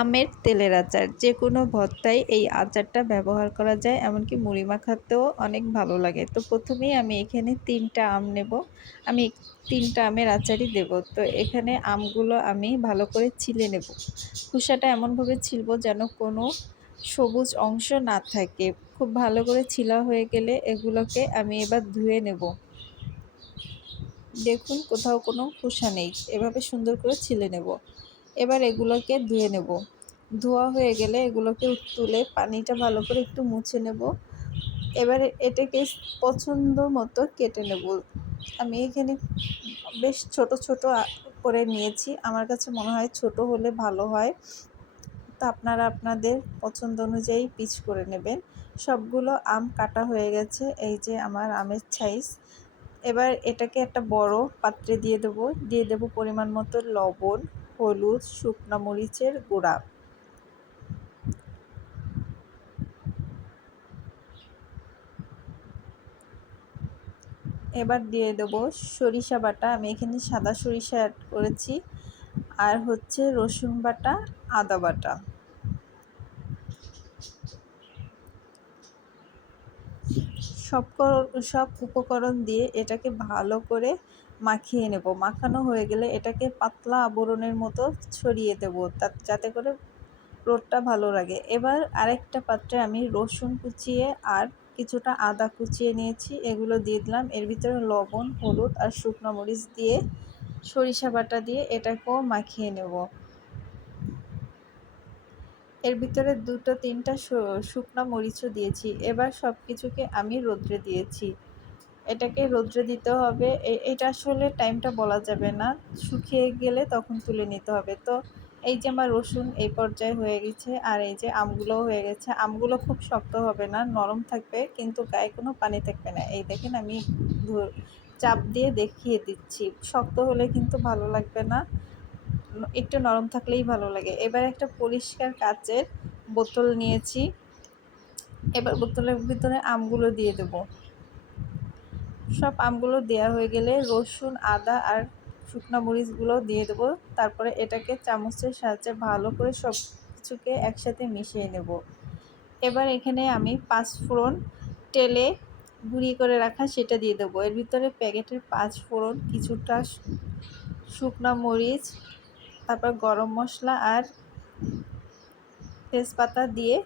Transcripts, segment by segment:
আমের তেলের আচার। যে কোনো ভর্তায় এই আচারটা ব্যবহার করা যায়, এমনকি মুড়ি মাখাতেও অনেক ভালো লাগে। তো প্রথমেই আমি এখানে তিনটা আম নেব। আমি তিনটা আমের আচারই দেব। তো এখানে আমগুলো আমি ভালো করে ছিলে নেব। খোসাটা এমনভাবে ছিলব যেন কোনো সবুজ অংশ না থাকে। খুব ভালো করে ছিলা হয়ে গেলে এগুলোকে আমি এবার ধুয়ে নেব। দেখুন, কোথাও কোনো খোসা নেই। এভাবে সুন্দর করে ছিলে নেব। এবার এগুলোকে ধুয়ে নেব। ধোয়া হয়ে গেলে এগুলোকে তুলে পানিটা ভালো করে একটু মুছে নেব। এবারে এটাকে পছন্দ মতো কেটে নেব। আমি এখানে বেশ ছোট ছোট করে নিয়েছি। আমার কাছে মনে হয় ছোট হলে ভালো হয়। তো আপনারা আপনাদের পছন্দ অনুযায়ী পিচ করে নেবেন। সবগুলো আম কাটা হয়ে গেছে, এই যে আমার আমের সাইজ এবার এটাকে একটা বড় পাত্রে দিয়ে দেবো। দিয়ে দেবো পরিমাণ মতো লবণ। হলুদ শুকনো মরিচের গুঁড়া। এবার দিয়ে দেবো সরিষা বাটা। আমি এখানে সাদা সরিষা অ্যাড করেছি। আর হচ্ছে রসুন বাটা, আদা বাটা। সব সব উপকরণ দিয়ে এটাকে ভালো করে মাখিয়ে নেব। মাখানো হয়ে গেলে এটাকে পাতলা আবরণের মতো ছড়িয়ে দেব যাতে করে রোদটা ভালো লাগে। এবার আরেকটা পাত্রে আমি রসুন কুচিয়ে আর কিছুটা আদা কুচিয়ে নিয়েছি। এগুলো দিয়ে দিলাম। এর ভিতরে লবণ, হলুদ আর শুকনো মরিচ দিয়ে সরিষা বাটা দিয়ে এটাকেও মাখিয়ে নেব। এর ভিতরে দুটো, তিনটা শুকনো মরিচও দিয়েছি। এবার সব কিছুকে আমি রোদ্রে দিয়েছি। এটাকে রোদ্রে দিতে হবে। এটা আসলে টাইমটা বলা যাবে না। শুকিয়ে গেলে তখন তুলে নিতে হবে। তো এই যে আমার রসুন এই পর্যায়ে হয়ে গেছে, আর এই যে আমগুলোও হয়ে গেছে। আমগুলো খুব শক্ত হবে না, নরম থাকবে, কিন্তু গায়ে কোনো পানি থাকবে না। এই দেখেন আমি চাপ দিয়ে দেখিয়ে দিচ্ছি। শক্ত হলে কিন্তু ভালো লাগবে না। একটু নরম থাকলেই ভালো লাগে। এবার একটা পরিষ্কার কাচের বোতল নিয়েছি। এবার বোতলের ভিতরে আমগুলো দিয়ে দেব। সব আমগুলো দেওয়া হয়ে গেলে রসুন, আদা আর শুকনো মরিচগুলো দিয়ে দেবো। তারপরে এটাকে চামচের সাহায্যে ভালো করে সব কিছুকে একসাথে মিশিয়ে নেব। এবার এখানে আমি পাঁচ ফোড়ন তেলে গুঁড়ি করে রাখা সেটা দিয়ে দেবো। এর ভিতরে প্যাকেটের পাঁচ ফোড়ন কিছুটা শুকনো মরিচ তারপর গরম মশলা আর তেজপাতা দিয়ে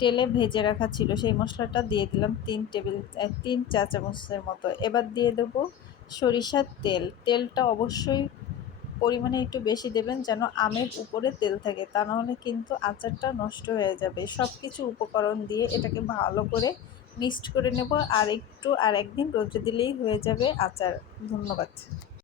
তেলে ভেজে রাখা ছিল। সেই মশলাটা দিয়ে দিলাম তিন টেবিল তিন চা চামচের মতো। এবার দিয়ে দেবো সরিষার তেল। তেলটা অবশ্যই পরিমাণে একটু বেশি দেবেন যেন আমের উপরে তেল থাকে, তা নাহলে কিন্তু আচারটা নষ্ট হয়ে যাবে। সব কিছু উপকরণ দিয়ে এটাকে ভালো করে মিক্সড করে নেব, আর একটু আর একদিন রোদে দিলেই হয়ে যাবে আচার। ধন্যবাদ।